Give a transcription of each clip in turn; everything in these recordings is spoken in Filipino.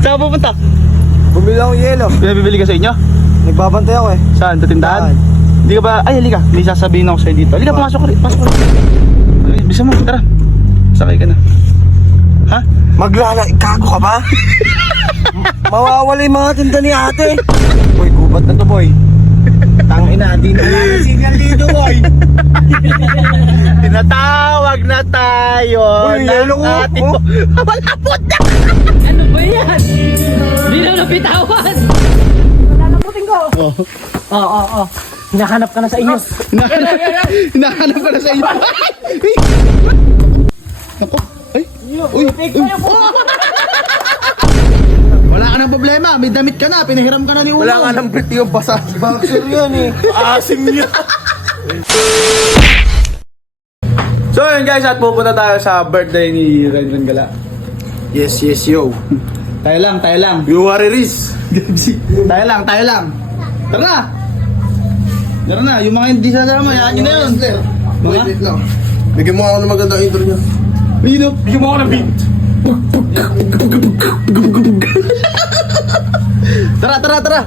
Saan ka pupunta? Bumili ako ng yelo. Bibili ka sa inyo? Nagbabantay ako eh. Saan? Sa tindahan? Saan? Hindi ka ba? Ay, halika. May sasabihin ako sa'yo dito. Halika, pasok ka rin. Pasok ka rin. Ay, bisa mo. Tara. Sakay ka na. Ha? Gago ka ba? Mawawala yung mga tinda ni ate. Boy, gubat na to boy. Tangina, di na lang ang signal dito boy. Tinatawag na tayo. Uy, yelo ko. Ating... Malapot na! Ano ba yan? Hindi na napitawan! Nalalaputin ko! Oo. Hinahanap ka na sa inyo. Hinahanap ka na sa inyo. Ako. Ay. Uy. Wala ka ng problema. May damit ka na. Pinahiram ka na ni Uno. Wala nga ng brit yung basa. Boxer yan eh. Asim niya. So yun guys, at pupunta tayo sa birthday ni Renren Gala. Yes, yo. Tayo lang. You are Riz. tayo lang. Tara na, yung mga hindi sasama, yan yun na yun. Mga? Wait lang. Bigyan mo ako ng magandang intro niya. Bigyan mo ako ng beat. Tara.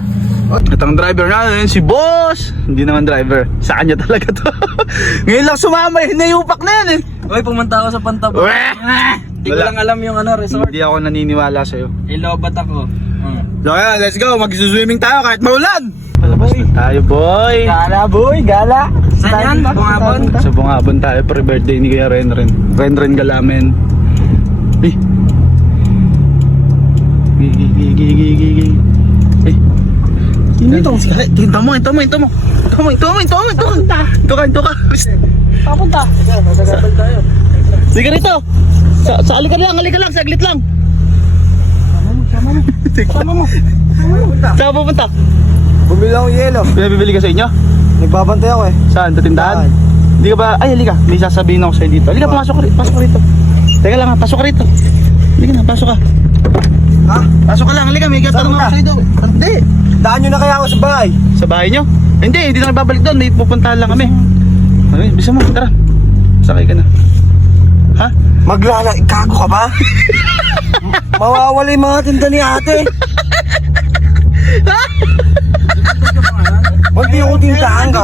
Itong driver natin, si Boss. Hindi naman driver, sa kanya talaga to. Ngayon lang sumama, hinayupak na yan eh. Uy, pumunta ako sa Pantabon. Hindi ko lang alam yung resort. Hindi ako naniniwala sa'yo. Ilobat ako. So kaya, let's go, mag-swimming tayo kahit maulan. Palabas na tayo boy. Gala. Saan yan? Bungabon? Sa Bungabon tayo, pre-birthday ni Kuya Renren Galamen. Eh. Gigi. Eh. Ito mo. Ito ka. Papunta. Sige rito. Sa alika lang, saglit lang. Sama mo. Saan ka pupunta? Bumili ako ng yelo. Bibili ka sa inyo? Nagbabantay ako eh. Saan? Sa tindahan? Saan? Hindi ka ba? Ay, halika. May sasabihin ako sa'yo dito. Halika, pasok ka rito. Teka lang ha, pasok ka rito. Halika na, pasok ka. Ha? Pasok ka lang, halika. May gatanong ako sa'yo dito. Hindi. Daan nyo na kaya ako sa bahay. Sa bahay nyo? Hindi na nagbabalik doon. May pupuntahan lang kami. Ay, bisa mo, tara. Sakay ka na. Ha? Gago ka ba? Mawawala yung mga tinda ni ate. Ba't di ako tindahan ka?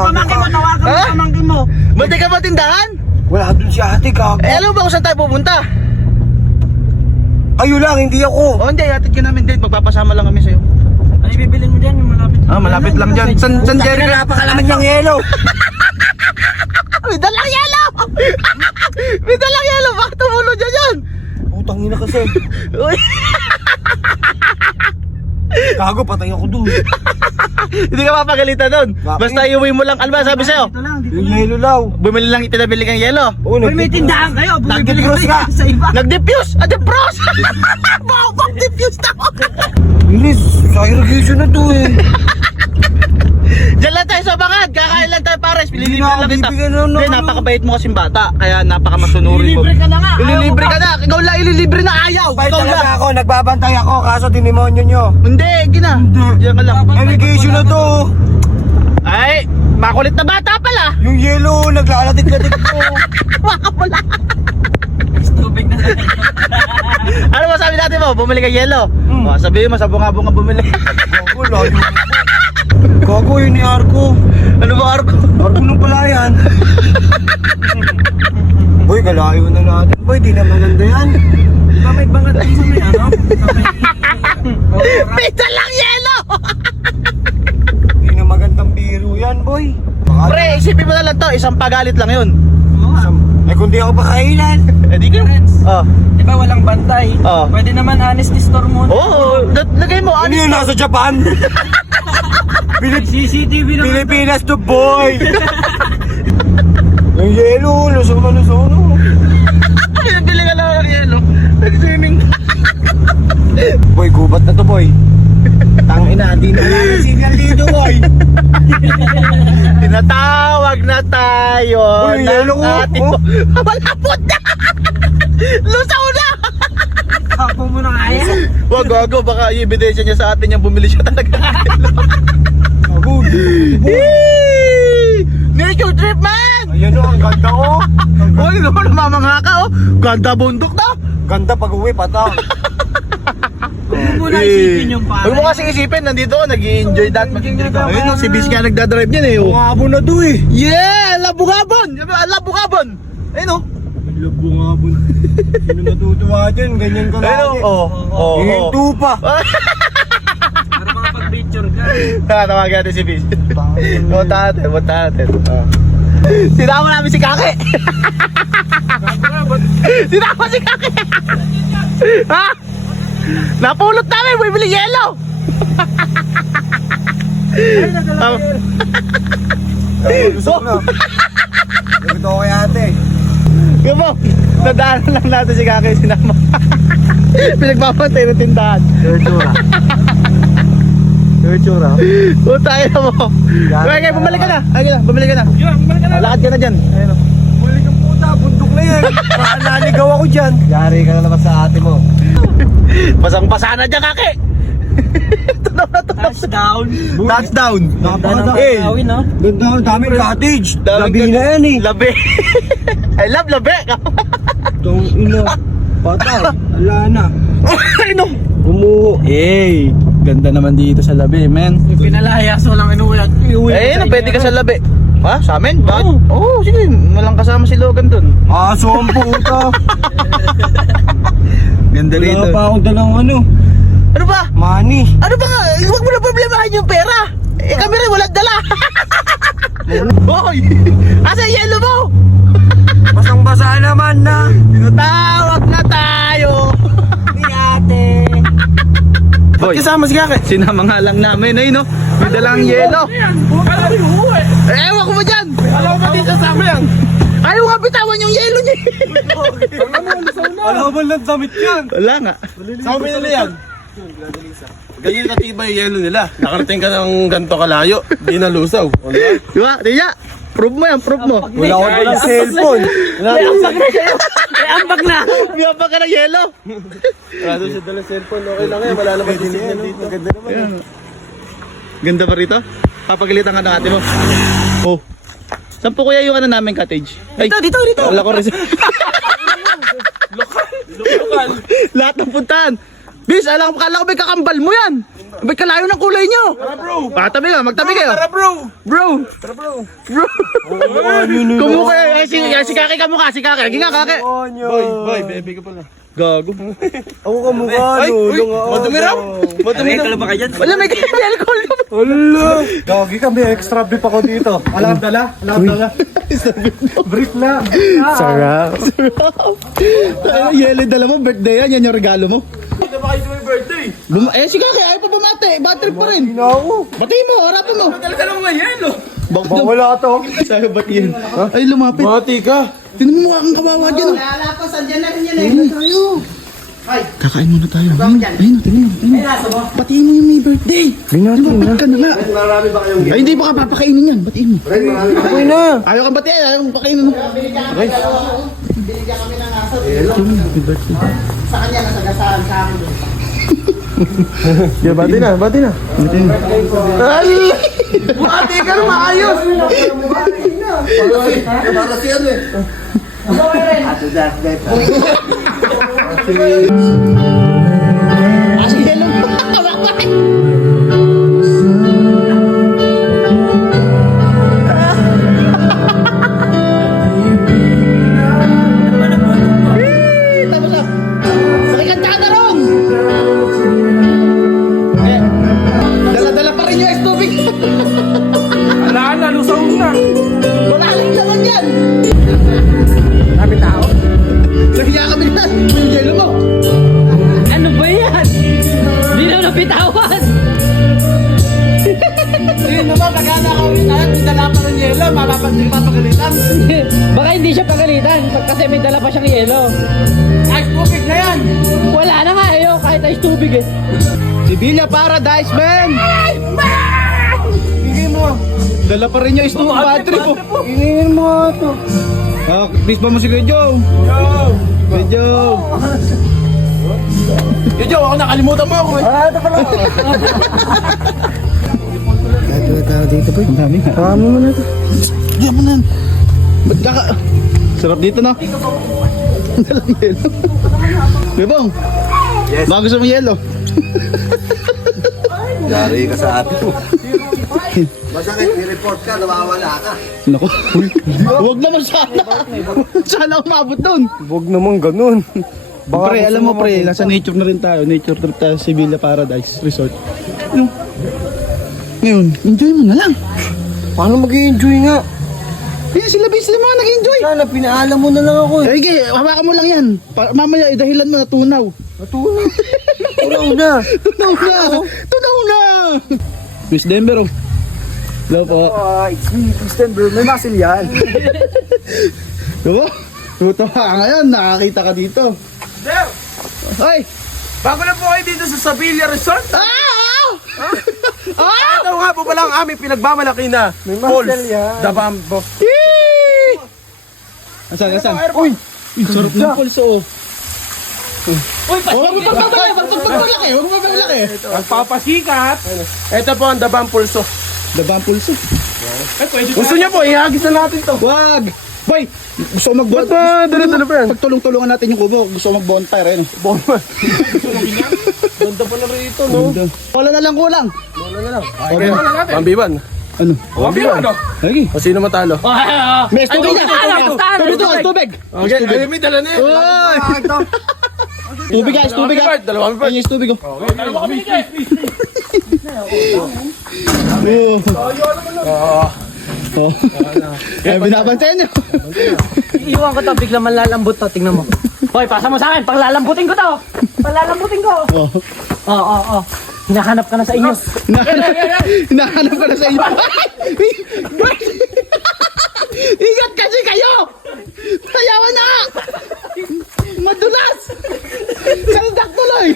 Pamangkin mo. Ba't di ka ba tindahan? Wala dun si ate, gago. Alam mo ba kung saan tayo pupunta? Kayo lang, hindi ako. Hindi, hatid ka namin date. Magpapasama lang kami sa'yo. Ano ibibilin mo dyan? Yung malapit. Malapit lang dyan. San Jerry? Napakalaman niyang yelo. May dalang yelo! May dalang yelo! Bakit tumulo dyan yan? Putang ina kasi. Uy! Gago, patay ako dun. Hindi ka mapagalitan doon. Bakit? Basta iuwi mo lang. Ano ba sabi sa'yo? Dito lang. Yung yelo law. Bumili lang, pinabili kang yelo. Oo, Uy, may tindahan kayo. Bumibili Nag-defrost kayo ka. sa iba. Nag-defuse! Defrost! Bakit defuse na ako? Hindi, sa irrigation na to eh. Diyan lang tayo sa bangad. Kakain lang tayo pares. Pililibre na ako lang kita. bibigyan ng Hindi, ano. napakabait mo kasing bata. Kaya napakamasunurin mo. Ililibre ka na nga. Ililibre ka na. Ikaw lang ililibre na ayaw. Bay Ikaw talaga lang. ako, nagbabantay ako, kaso dinimonyo nyo. Hindi, gina. Diyan ka lang. Irrigation na to. Ay, makulit na bata pala. Yung yelo, naglalatik-latik ko. Makapula. Tubig na sa Ano masabi natin mo? Bumili ka yelo. Sabihin mo, sa bunga-bunga bumili. Gago, layo. Gago, yun ni Arko. Ano ba, Arko? Arko nung pala yan. Boy, kalayo na natin. Boy, di na maganda yan. Diba may bangat din sa may ano? Pizza lang yelo! Di na magandang biro yan, boy. Pre, isipin mo na lang to. Isang pagalit lang yun. Eh, kung di ako pakailan. Eh, di ka. Oh. Diba walang bantay? Oo. Pwede naman honesty store muna. Oo, lagay mo. Ano yun, nasa Japan? CCTV naman. Pilipinas to, boy. Yung yelo, lusong na lusong. Pinabili ka lang ng yelo. Nag-swimming. Boy, gubat na to, boy. Tangina, di na lang ang signal dito, boy. Tinatawag na tayo. Uy, yelo ko. Malapot na. Lusaw na. Hapo mo na kaya. Wag, gago. Baka i-ebidensya niya sa atin yung bumili siya talaga. Gago, Nature trip, man! ayan o, ang ganda o. Uy, naman, namamangha ka, oh. Ganda bundok na. Ganda pag uwi, patang. Huwag mo na isipin yung pare. Huwag mo kasi isipin, nandito ako, nag-i-enjoy that. Mag-enjoy ka. Ayun, no, si Bis nga nagdadrive yan eh. Oh. Bungabon na to eh. Yeah! Labugabon! Labugabon! Ayun o. Bungabon. Sino natutuwa dyan? Ganyan ka lagi. Ayun o. Hinto pa. Para makapag-picture ka. Tawagan natin si Bis. Punta natin. Sinama namin si Kake. Sinama si Kake. Ha? Napulot namin, bibili yelo. Gusto ko na. Gusto ko kay ate. Gamo, nadaanan lang natin si Kake, sinama. Pinagpapantay ng tindahan. Tsura. Puta, ayaw mo. Okay, bumalik ka na. Bumalik ka na. Lakad ka na dyan. Ayun o. Muli kang puta, bundok na yan. Naligaw ako dyan. Yari ka na naman sa ate mo. Basang-basa na dyan, Kake. Touchdown. Touchdown. Gawin, no? Ganda ang daming cottage. Labi na yan eh. Labi. I love labi. Itong ino. Pata. Wala na. Ano? Umuho. Hey, ganda naman dito sa labi, men. Pinalayas mo lang inuwi at iuwi. Eh, pwede ka sa labi. Ha? Sa amin? Bakit? Oo, sige. Walang kasama si Logan dun. Aso ang puta. Ganda rito. Wala pa akong dalang ano. Ano ba? Money. Ano ba nga? Huwag mo na problemahin yung pera. Eh, kami rin walang dala. Boy! Asa yung yelo mo? Basang-basa naman na. Tinatawag na tayo. Ni ate. Boy, kasama si Kake. Sinama nga lang namin, no? May dalang yelo. Eh, ewan ko ba dyan? Alam mo ba di sasama yan? Ayaw nga bitawan yung yelo niya. Alam mo ba lang damit yan? Wala nga. Sa amin nila yan. Ganyan katibay yung yelo nila. Nakarating ka ng ganito kalayo. Di nalusaw. Diba? Tiya, prove mo yan, prove mo. Wala ko ba ng cellphone? May ambag na kayo. May ambag na. May pa ka ng yelo. Wala doon siya dala cellphone. Okay lang yan. Wala naman din yan dito. Ganda naman. Ayan. Ganda ba rito? Papagalitan ka ng ate mo. Oh. Saan po kuya yung ano namin cottage? Ay, Dito. wala ko rin. Lokal. Lahat ng puntahan. Bis, kala ko may kakambal mo yan. May kalayo ng kulay nyo. Tara bro. Pakatabi ka, magtabi kayo. Tara bro. Bro. Tara bro. Bro. Kumukha eh, si Kake kamukha, si Kake. Lagi nga, Kake. Boy, baby ka pala. Gago. Ako ka mukha, lulong ako. Madumi raw? Madumi raw. ba kayo? Wala, may alcohol na. Hala! Gagi ka, may extra beef ako dito. Alam dala? Brief lang. Sarap. Yelo dala mo, birthday yan yung regalo mo. Hindi ba kayo may birthday? Si Kake, ayaw pa bumate. Bad trip pa rin. Hindi na ako. Batiin mo, harapan mo. Dala mo nga yelo. Bakit Wala to. Sabi batiin. Ay, lumapit. Bati ka. Tinan mo kang kawawa dyan. Lalapas, andyan na rin yan eh. Kakain muna tayo. Ayun, tingnan mo. Batiin mo yung may birthday. Lumapit ka na nga. Marami ba kayong Ay, hindi pa ka papakainin yan. Batiin mo. Okay na. Ayaw kang batiin, ayaw kang pakainin mo. Yeah, bati na. Batiin mo. Ay! Bati ka na maayos. Para si ano eh. Asik yelo. Hawak. Tapos na. Makikanta ka na ron. Dala-dala pa rin yung ex-tubig. Ala, lusaw na. Wala lang naman yan. Dami tao. Nahiya kami na. Yung yelo mo. Ano ba yan? Di na napitawan. Hindi naman, nagkakawin na. Dala pa ng yelo. Mapapagalitan. Baka hindi siya pagalitan kasi may dala pa siyang yelo. Ay, tubig na yan. Wala na nga eh, kahit ice tubig eh. Sibilia Paradise, man! Bigay mo. Dala pa rin yung istong bad trip po. Ingin mo ito. Please ba mo si Kuya Joe? Kuya Joe! Yo, Joe, ako nakalimutan mo ako eh. Ito pala. Kaya tao dito po. Ang dami nga. Kami mo na ito. Diyan mo na. Ba't kaka... Sarap dito, no? Dalang yelo. Bebong! Yes. Baka gusto mo yelo. Yari ka sa atin mo. Masakit, i-report ka, nawawala ka. Naku. Huwag naman sana. Sana umabot doon. Huwag naman ganun. Pre, alam mo pre, nasa nature na rin tayo. Nature trip tayo sa Sevilla Paradise Resort. Ano? Ngayon, enjoy mo na lang. Paano mag-i-enjoy nga? Sila mga nag-enjoy. Sana, pinaalam mo na lang ako eh. Sige, hawakan mo lang yan. Mamaya, dahilan mo na tunaw. Natunaw. Tunaw na. Tunaw na! Tunaw na! Miss Denver, oh. Hello po. It's me, Kristen bro. May muscle yan. Diba? Tuto ka ngayon, nakakita ka dito. Sir, Ay! bago na po kayo dito sa Sevilla Resort. Ito nga po pala ang aming pinagmamalaki na Falls the Bamboo. Yee! Asan? Uy! Sarap ng pulso, oh. Uy, Huwag mo pagpapalaki! Huwag mo pagpapalaki! Magpapasikat. Ito po ang Dabang Pulso. Labang pulso. Gusto niyo po, ihagis na natin to. Wag! Boy! Gusto ko mag-bonfire. Ba't ba? Dala-dala pa yan? Pagtulong-tulungan natin yung kubo. Gusto ko mag-bonfire, eh. Ganda pa na rito, no? Wala na lang kulang. Okay, Pambiban. Ano? Pambiban. Lagi. O sino matalo? May tubig na! Tubig! Okay, ay, may dala na yan. Uy! Tubig guys, tubig ha! Dalawang Bamboo. Ayun yung tubig oh. Oh. Ay, binabantayan nyo. Iiwan ko to, bigla manlalambot to, tingnan mo. Hoy, pasa mo sa akin, paglalambutin ko to. Paglalambutin ko. Oo. Hinahanap ka na sa inyo. Hinahanap ko na sa inyo. Ingat kasi kayo! Sayawan na! Madulas! Saldak tuloy!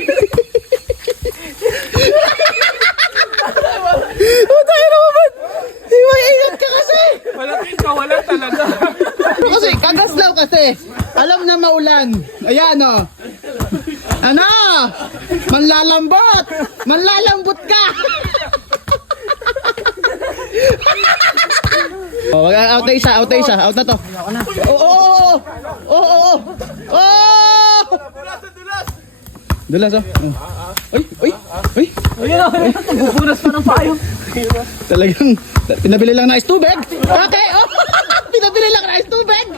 Tayo na naman! Ingat ka kasi! Malapit ka, wala talaga. Kasi, kagaslaw kasi. Alam na maulan. Ayan o. Ano? Manlalambot! Manlalambot ka! Oh, out na isa. Out na to. Oo! Dulas oh. Uy! Ayun, nagbubunas pa ng payo. Talagang pinabili lang na ice tubig. Okay. Oh. Pinabili lang na ice tubig.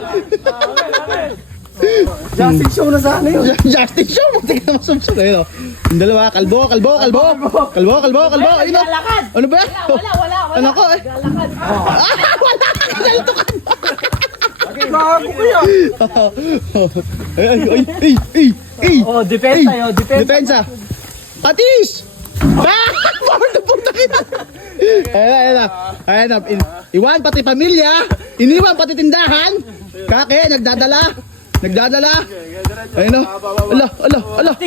Justice show na sana yun. Justin Show. Muntik na masumsum. Ayun oh. Yung dalawa. Kalbo. Ayun oh. Lalakad. Ano ba? Wala. Ano ko eh? Lalakad. Wala. Ganito ka. Bago ko yan. Ay. Oh, depensa yun, depensa. Depensa. Patis! Bawal na puta kita. Ayan na. Iwan pati pamilya. Iniwan pati tindahan. Kake, nagdadala. Ayun o. Ala.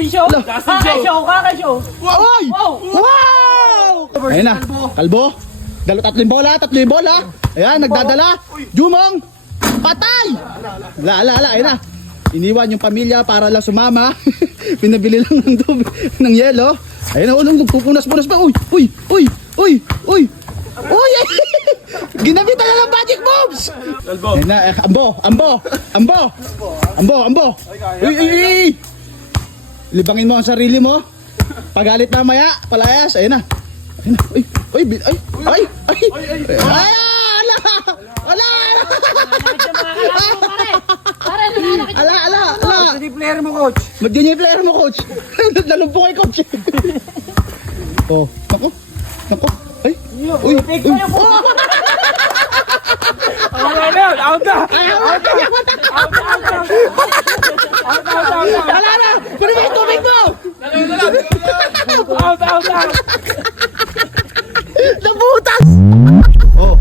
Show. Kaka-show. Oy! Wow! Ayun na. Kalbo. Tatlong bola. Ayan, nagdadala. Jumong. Patay! Ala. Ayun na. Iniwan yung pamilya para lang sumama. Pinabili lang ng tubig, ng yelo. Ayun na, nagpupunas-punas pa. Uy! Ginabitan na ng magic bombs! Ayun na, ambo! Uy! Libangin mo ang sarili mo. Pagalit mamaya, palayas. Ayun na. Ay! Ala! Hindi player mo, coach. Magyan yung player mo, coach. Nalumpong kay coach. Oh, nako. Ay. Uy. Out na. Wala na. Pwede ba yung tubig mo? Out. Nabutas. Oh.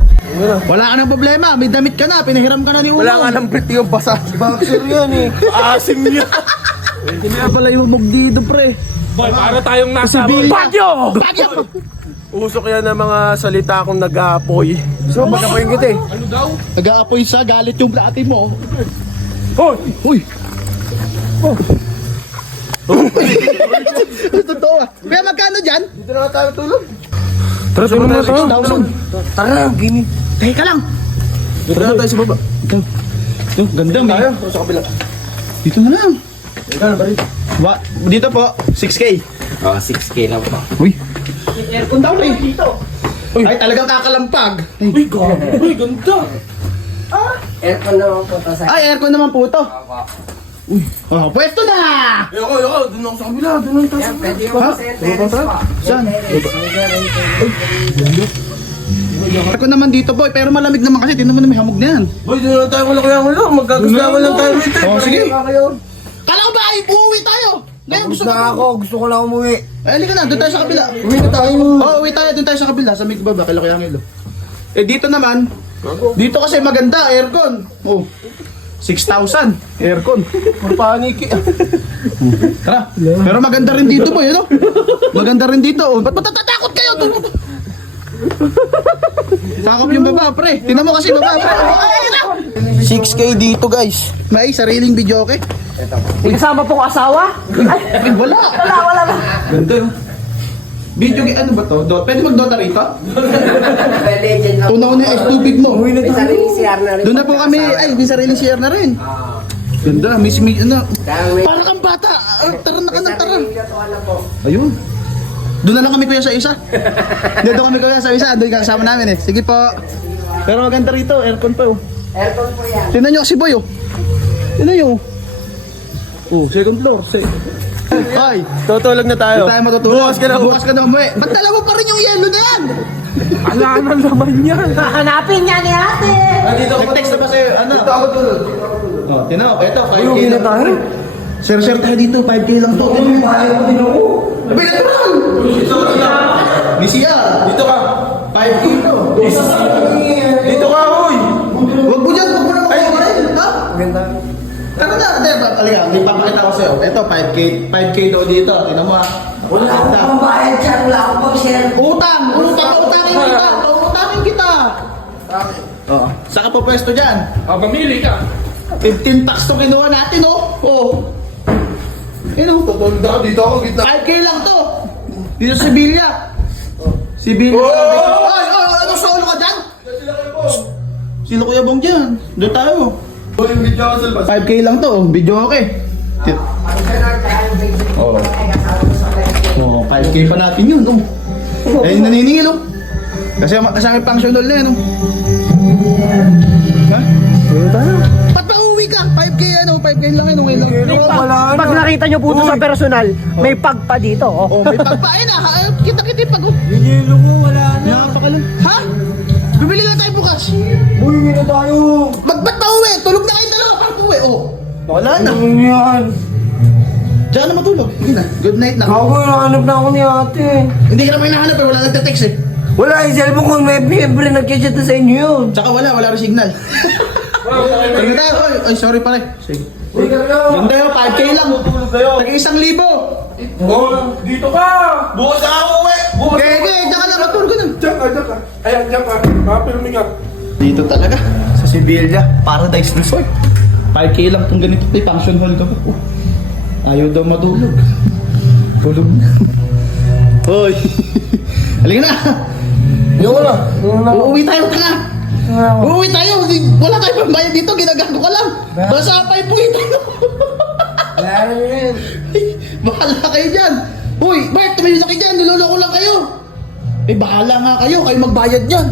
Wala ka ng problema. May damit ka na. Pinahiram ka na ni Ulo. Wala nga ng brit yung basa. Boxer yan eh. Asim niya. Hindi na pala yung dito, pre. Boy, para tayong nasa Bagyo! Usok yan ng mga salita akong nag-aapoy. So, magkapoyin kita eh. Nag-aapoy sa galit yung ate mo. Hoy! Uy. Totoo ah. Kaya magkano dyan? Dito na tayo tulog. Tara, tulong na tayo. 6,000. Tara, gini. Teka lang. Tara na tayo sa baba. Ito, ganda may. Tayo, sa kabila. Dito na lang. Ikaw na ba rin? Dito po, 6K. Oh, 6K lang po. Uy. Aircon daw na dito. Ay, talagang kakalampag. Uy, gago. Uy, ganda. Aircon naman po to sa... Ay, aircon naman po ito. Uy, pwesto na! Ayoko. Doon ako sa kabila. Doon ako sa kabila. Pwede mo sa terrace po. Saan? Terrace. Aircon naman dito, boy. Pero malamig naman kasi. Tingnan mo na may hamog na yan. Boy, doon lang tayo wala. Magkagustahan lang tayo rito. Oh, sige. Kayo. Kala ko ba ay uuwi tayo? Ngayon gusto Gusto na ako. Gusto ko lang umuwi. Eh, halika na. Doon tayo sa kabila. Uwi na tayo. Oo, uwi tayo. Doon tayo sa kabila. Sa may baba. Kala ko yung ilo. Eh, dito naman. Dito kasi maganda. Aircon. Oh. 6,000. Aircon. Paniki. Tara. Pero maganda rin dito, boy. Ano? Maganda rin dito. Oh. Ba't matatatakot kayo? Sakop yung baba, pre. Tingnan mo kasi baba, pre. 6K dito, guys. May sariling video, okay? May kasama pong asawa? Ay, wala. Wala ba? Ganda yun. Video, ano ba to? Pwede mag-dota rito? Pwede dyan lang. Tunaw na yung tubig, no? May sariling CR na rin. Doon na po kami, ay, may sariling share na rin. Ganda, miss me, ano. Para kang bata. Tara na ka na, tara. Ayun. Doon na lang kami kuya sa isa. Doon kami kuya sa isa. Doon kasama namin eh. Sige po. Pero maganda rito. Aircon pa oh. Aircon po yan. Tingnan nyo si Boy oh. Tingnan nyo. Oh, second floor. Ay, Tutulog na tayo. hindi tayo matutulog. Bukas ka na. Bukas ka na umuwi. Ba't dala mo pa rin yung yellow na yan? Ala na naman yan. Hahanapin niya ni ate. Nag-text na ba sa'yo? Ano? Dito ako tulog. Oh, tingnan mo. Ito, 5K Uwi na lang. tayo. Share tayo dito. 5K lang to. Bahay ko din ako. Abay, natural! Misia, Dito ka. 5K to. Dito ka, uy. Huwag mo dyan, huwag mo na makuha rin. Ha? Ganda. Tara na, aliga, may papakita ko sa'yo. Ito, 5K daw dito. Tingnan mo ha. Wala akong pambayad dyan. Wala akong pang-share. Utangin kita. Oo. Saka po pwesto dyan. Mamili ka. 15 packs to kinuha natin, oh. Oh. Ano? Tutulog na ako. Dito ako, gitna. 5K lang to. Dito sa Sibilya. Sibilya. Oh! Ay, ano solo ka dyan? Sino Kuya Bong dyan? Doon tayo. Boy, yung video ako sa labas. 5K lang to, oh. Video okay. Oo. Oh, 5K pa natin yun, oh. Eh, naniningil, oh. Kasi ang functional na yan, oh. Ha? Ba't ba uwi ka? 5K ano? 5K lang yun, okay lang. Pag nakita nyo po ito sa personal, may pagpa dito. Oh. Oh, may pagpain ah. Kita-kita yung pag, oh. Bigilo ko. Wala na. Napakalang. Ha? Bibili lang tayo bukas. Uwi na tayo. Ba't ba uwi? Tulog na kayo dalawa. Parang uwi, oh. Wala na. Ano yan? Diyan ka na matulog. Sige na. Good night na. Ako, hinahanap na ako ni ate. Hindi ka naman hinahanap eh. Wala nagte-text eh. Wala yung cellphone ko. May libre nag-chat na sa inyo yun. Tsaka wala rin signal. Sige tayo. Ay, sorry pare. Sige. Uwi ka na. Ganda yun, 5K lang. Tutulog kayo. Tag-1,000. Oh, dito ka. Bukas na ako, uwi. Bukas. Gege, diyan ka na matulog na. Diyan ka. Ayan, diyan ka. Mapilmi ka. Dito talaga. Sa Sibilya. Paradise Resort. 5K lang itong ganito. May function hall ka po. Ayaw daw matulog. Tulog na. Hoy. Halika na. Yung na. Uuwi tayo ka. Uuwi tayo. Wala tayo pambayad dito. Ginagago ka lang. Basta pa po ito. Wala na yun. Bahala kayo dyan. Uy, Bert, tumingin na kayo dyan. Niloloko lang kayo. Eh, bahala nga kayo. Kayo magbayad dyan.